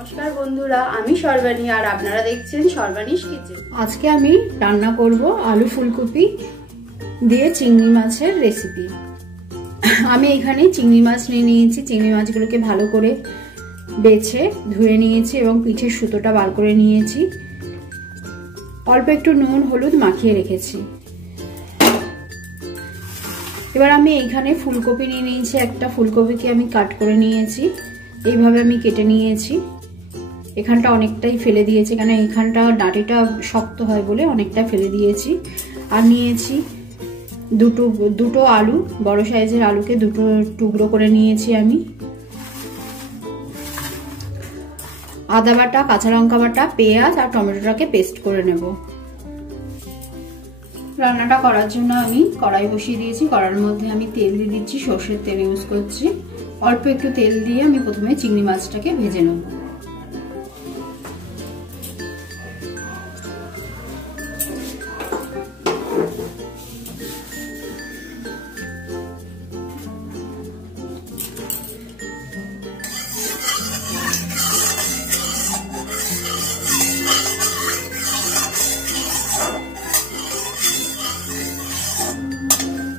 নমস্কার বন্ধুরা, আমি সর্বাণী আর আপনারা দেখছেন সর্বাণীস কিচেন। আজকে আমি রান্না করব আলু ফুলকপি দিয়ে চিংড়ি মাছের রেসিপি। আমি এখানে চিংড়ি মাছ নিয়ে নিয়েছি। চিংড়ি মাছগুলোকে ভালো করে বেছে ধুয়ে নিয়েছি এবং পিঠের সুতোটা বার করে নিয়েছি। অল্প একটু নুন হলুদ মাখিয়ে রেখেছি। এবার আমি এইখানে ফুলকপি নিয়ে নিয়েছি। একটা ফুলকপিকে আমি কাট করে নিয়েছি, এইভাবে আমি কেটে নিয়েছি। এখানটা অনেকটাই ফেলে দিয়েছি, কারণ এইখানটা ডাঁটিটা শক্ত হয় বলে অনেকটা ফেলে দিয়েছি। আর নিয়েছি দুটো আলু, বড় সাইজের আলুকে দুটো টুকরো করে নিয়েছি আমি। আদা বাটা, কাঁচা লঙ্কা বাটা, পেঁয়াজ আর টমেটোটাকে পেস্ট করে নেব। রান্নাটা করার জন্য আমি কড়াই বসিয়ে দিয়েছি। কড়াইয়ের মধ্যে আমি তেল দিয়ে দিচ্ছি, সর্ষের তেল ইউজ করছি। অল্প একটু তেল দিয়ে আমি প্রথমে চিংড়ি মাছটাকে ভেজে নেব।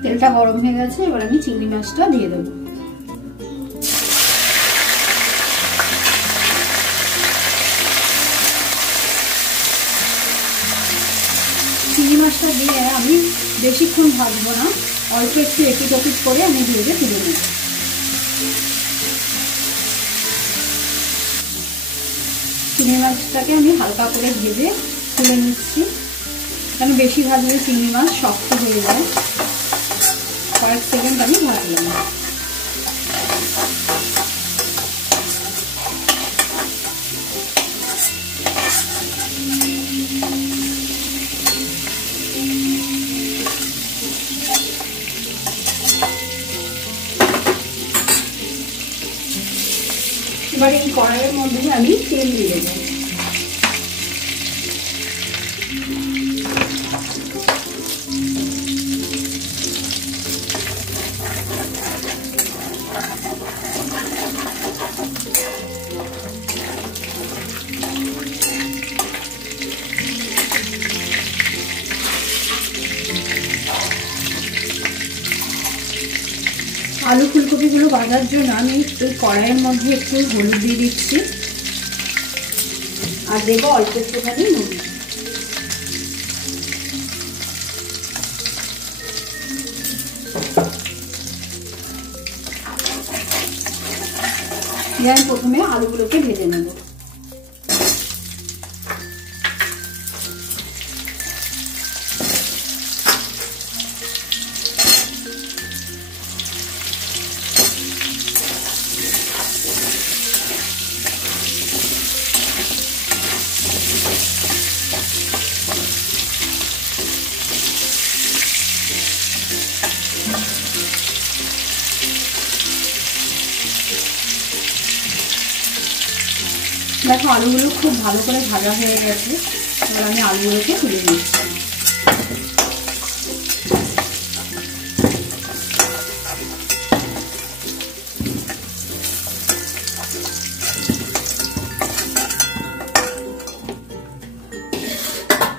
তেলটা গরম হয়ে গেছে, এবার আমি চিংড়ি মাছটা দিয়ে দেব। চিংড়ি মাছটা দিয়ে আমি বেশিক্ষণ ভাজবো না, অল্প একটু এপিট ওপিট করে আমি দিয়ে তুলে নেব। চিংড়ি মাছটাকে আমি হালকা করে ভেজে তুলে নিচ্ছি, কারণ বেশি ভাজলে চিংড়ি মাছ শক্ত হয়ে যায়। কয়েক সেকেন্ড আমি ভাজলাম। এবার এই কড়াইয়ের মধ্যে আমি তেল দিয়ে দেব। আলু ফুলকপিগুলো ভাজার জন্য আমি এই কড়াইয়ের মধ্যে একটু হলুদ দিয়ে দিচ্ছি আর দেবো অল্প একটুখানি নুন। আমি প্রথমে আলুগুলোকে ভেজে নেব। দেখো আলুগুলো খুব ভালো করে ভাজা হয়ে গেছে। এবার আমি আলুগুলোকে তুলে নিচ্ছি।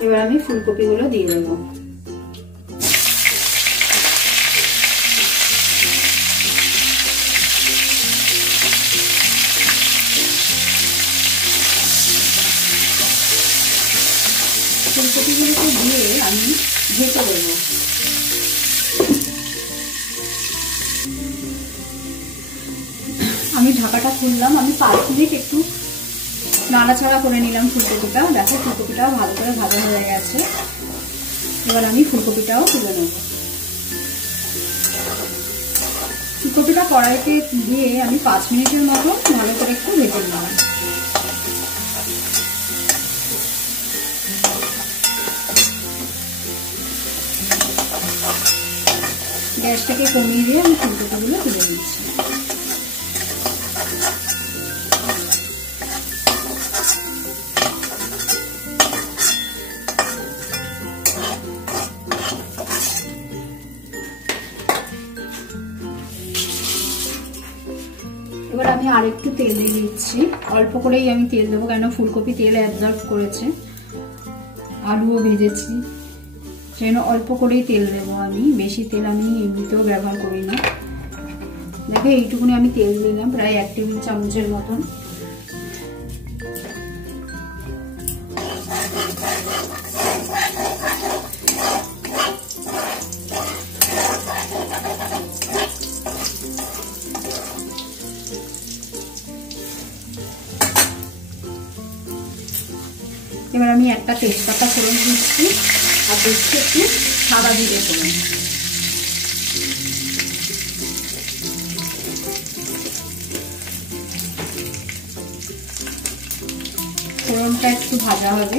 এবার আমি ফুলকপিগুলো দিয়ে দেবো। ফুলকপিগুলোকে দিয়ে আমি ঢেকে দেব। আমি ঢাকাটা খুললাম, আমি 5 মিনিট একটু নাড়াচাড়া করে নিলাম ফুলকপিটা। দেখো ফুলকপিটাও ভালো করে ভাজা হয়ে গেছে। এবার আমি ফুলকপিটাও তুলে নেব। ফুলকপিটা কড়াইতে দিয়ে আমি 5 মিনিটের মতো ভালো করে একটু ভেজে নিলাম। গ্যাসটাকে কমিয়ে দিয়ে আমি ফুলকপিগুলো তুলে দিচ্ছি। এবার আমি আরেকটু তেল দিয়ে দিচ্ছি, অল্প করেই আমি তেল দেবো, কেন ফুলকপি তেল অ্যাবজর্ব করেছে, আলুও ভেজেছি, সেজন্য অল্প করেই তেল দেবো আমি, বেশি তেল আমি এমনিতেও ব্যবহার করি না। দেখো এইটুকুনি আমি তেল দিলাম, প্রায় 1 টেবিল চামচের মতন। এবার আমি একটা তেজপাতা ফোড়ন দিচ্ছি আর দিচ্ছি একটু সাদা জিরে ফোড়ন। ফোড়নটা একটু ভাজা হবে।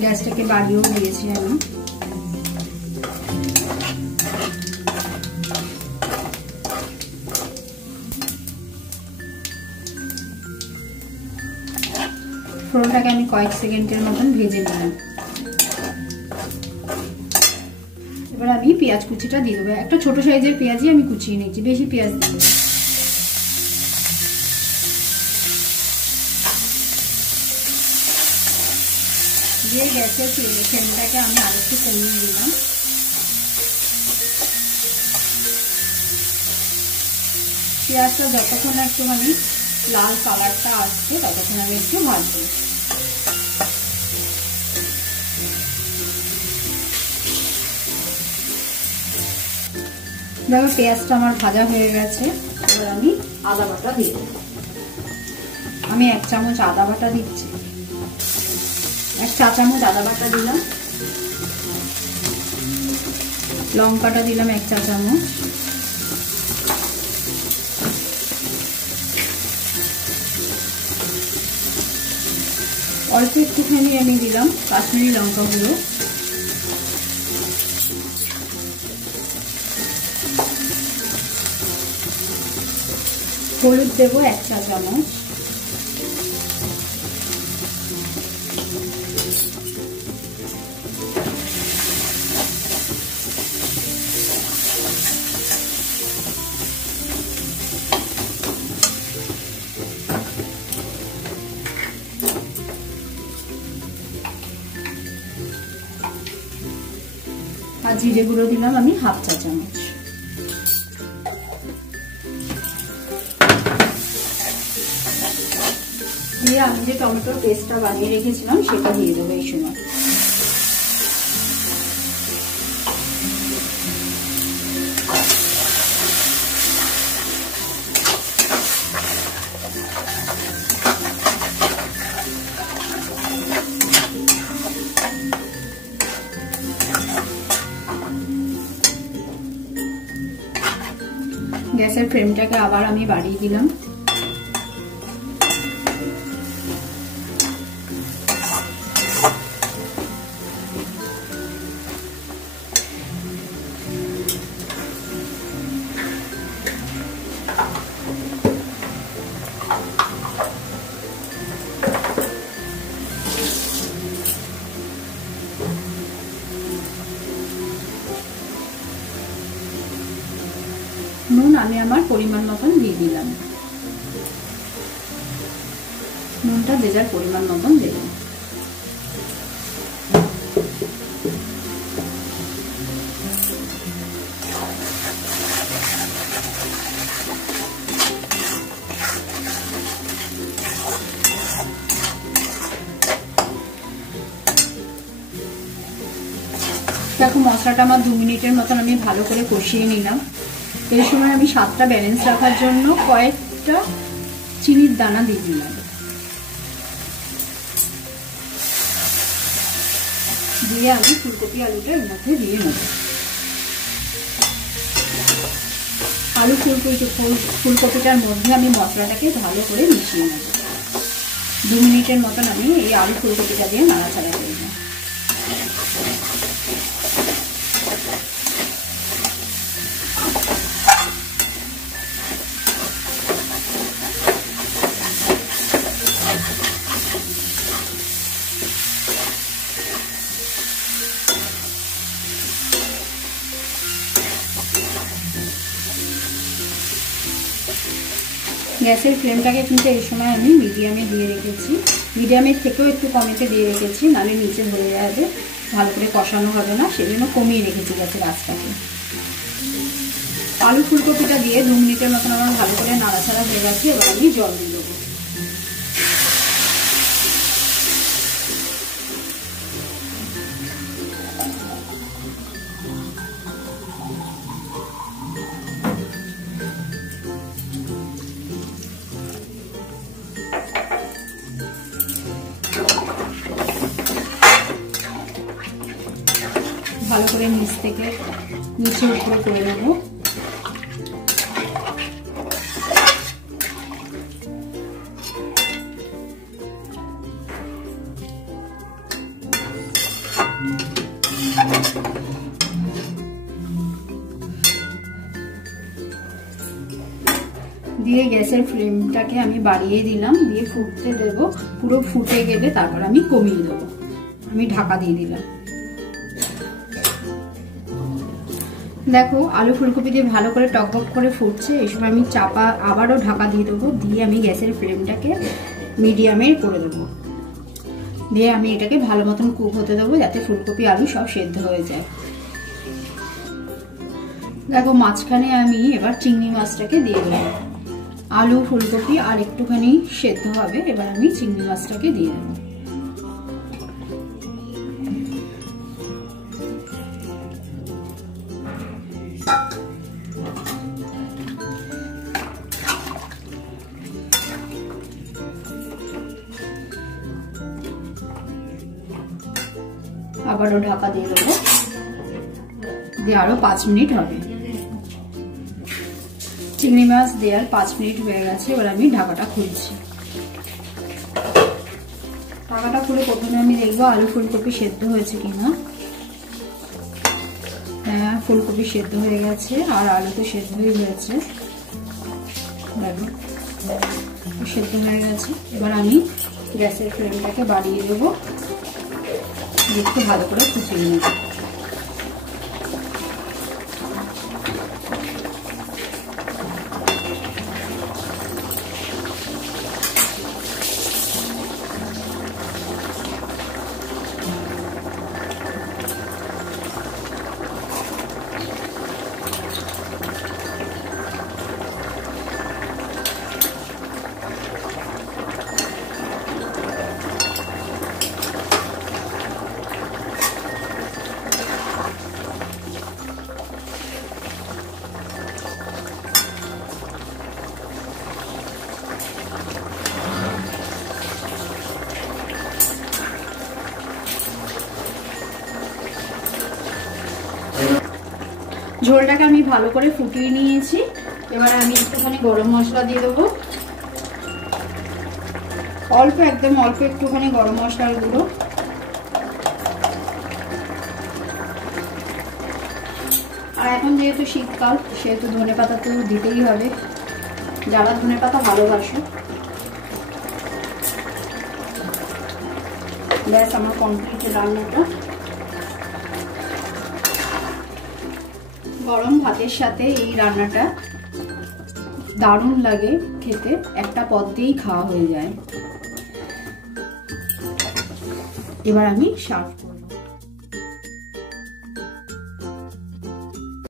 গ্যাসটাকে বাড়িয়েও দিয়েছি আমি। ফোড়নটাকে আমি কয়েক সেকেন্ডের মতন ভেজে নিলাম। এবার আমি পেঁয়াজ কুচিটা দিয়ে দেবো, একটা ছোট সাইজের পেঁয়াজই আমি কুচিয়ে নিয়েছি, বেশি পেঁয়াজ দিয়ে দেবো। দিয়ে গ্যাসের ফ্লেমটাকে আমি আরেকটু কমিয়ে দিলাম। পেঁয়াজটা যতক্ষণ একটুখানি লাল কালারটা আসছে ততক্ষণ আমি একটু ভাজবো। দেখো পেঁয়াজটা আমার ভাজা হয়ে গেছে। এবার আমি আদা বাটা দিয়ে দেবো। আমি 1 চামচ আদা বাটা দিচ্ছি, 1 চা চামচ আদা বাটা দিলাম। লঙ্কাটা দিলাম 1 চা চামচ। অল্প একটুখানি আমি দিলাম কাশ্মীরি লঙ্কা গুঁড়ো। হলুদ দেবো 1 চা চামচ। আর জিরে গুঁড়ো দিলাম আমি 1/2 চা চামচ। দিয়ে আমি যে টমেটোর পেস্টটা বানিয়ে রেখেছিলাম সেটা দিয়ে দেবো এই সময়। গ্যাসের ফ্লেমটাকে আবার আমি বাড়িয়ে দিলাম। নুন আমি আমার পরিমাণ মতন দিয়ে দিলাম। নুনটা যে যার পরিমাণ মতন দেবেন। দেখো মশলাটা আমার 2 মিনিটের মতন আমি ভালো করে কষিয়ে নিলাম। এই সময় আমি স্বাদটা ব্যালেন্স রাখার জন্য কয়েকটা চিনির দানা দিয়ে দিলাম। দিয়ে আমি ফুলকপি আলুটা এর মধ্যে দিয়ে নেব। আলু ফুলকপিটার মধ্যে আমি মশলাটাকে ভালো করে মিশিয়ে নেব। 2 মিনিটের মতন আমি এই আলু ফুলকপিটা দিয়ে নাড়াচাড়া করব। গ্যাসের ফ্লেমটাকে কিন্তু এই সময় আমি মিডিয়ামে দিয়ে রেখেছি, মিডিয়ামের থেকেও একটু কমেতে দিয়ে রেখেছি, নাহলে নিচে ধরে যাবে, ভালো করে কষানো হবে না, সেজন্য কমিয়ে রেখেছি গ্যাসের আঁচটাকে। আলু ফুলকপিটা দিয়ে 2 মিনিটের মতন আমার ভালো করে নাড়াচাড়া হয়ে গেছে। এবার আমি জল দিয়ে দেবো। ভালো করে নিচ থেকে নিচে উপরে করে দেবো। দিয়ে গ্যাসের ফ্লেমটাকে আমি বাড়িয়ে দিলাম, দিয়ে ফুটতে দেবো। পুরো ফুটে গেলে তারপর আমি কমিয়ে দেবো। আমি ঢাকা দিয়ে দিলাম। দেখো আলু ফুলকপি দিয়ে ভালো করে টকবক করে ফুটছে। এই সময় আমি চাপা আবারও ঢাকা দিয়ে দেবো, দিয়ে আমি গ্যাসের ফ্লেমটাকে মিডিয়ামে করে দেবো। দিয়ে আমি এটাকে ভালো মতন কুক হতে দেবো, যাতে ফুলকপি আলু সব সেদ্ধ হয়ে যায়। দেখো মাঝখানে আমি এবার চিংড়ি মাছটাকে দিয়ে দেবো। আলু ফুলকপি আর একটুখানি সেদ্ধ হবে, এবার আমি চিংড়ি মাছটাকে দিয়ে দেবো। আবারও ঢাকা দিয়ে দেবো, দিয়ে আরো 5 মিনিট হবে। চিংড়ি মাছ দেওয়ার 5 মিনিট হয়ে গেছে। এবার আমি ঢাকাটা খুলছি। ঢাকাটা খুলে প্রথমে আমি দেখবো আলু ফুলকপি সেদ্ধ হয়েছে কিনা। হ্যাঁ, ফুলকপি সেদ্ধ হয়ে গেছে আর আলু তো সেদ্ধ হয়ে গেছে। দেখো সেদ্ধ হয়ে গেছে। এবার আমি গ্যাসের ফ্লেমটাকে বাড়িয়ে দেবো, একটু ভালো করে ফুটিয়ে নেব। ঝোলটাকে আমি ভালো করে ফুটিয়ে নিয়েছি। এবার আমি একটুখানি গরম মশলা দিয়ে দেবো, অল্প, একদম অল্প একটুখানি গরম মশলার গুঁড়ো। আর এখন যেহেতু শীতকাল, সেহেতু ধনেপাতা তো দিতেই হবে, যারা ধনেপাতা ভালোবাসে। ব্যাস আমার কমপ্লিট রান্নাটা। গরম ভাতের সাথে এই রান্নাটা দারুণ লাগে খেতে, একটা পদ দিয়েই খাওয়া হয়ে যায়। এবার আমি সার্ভ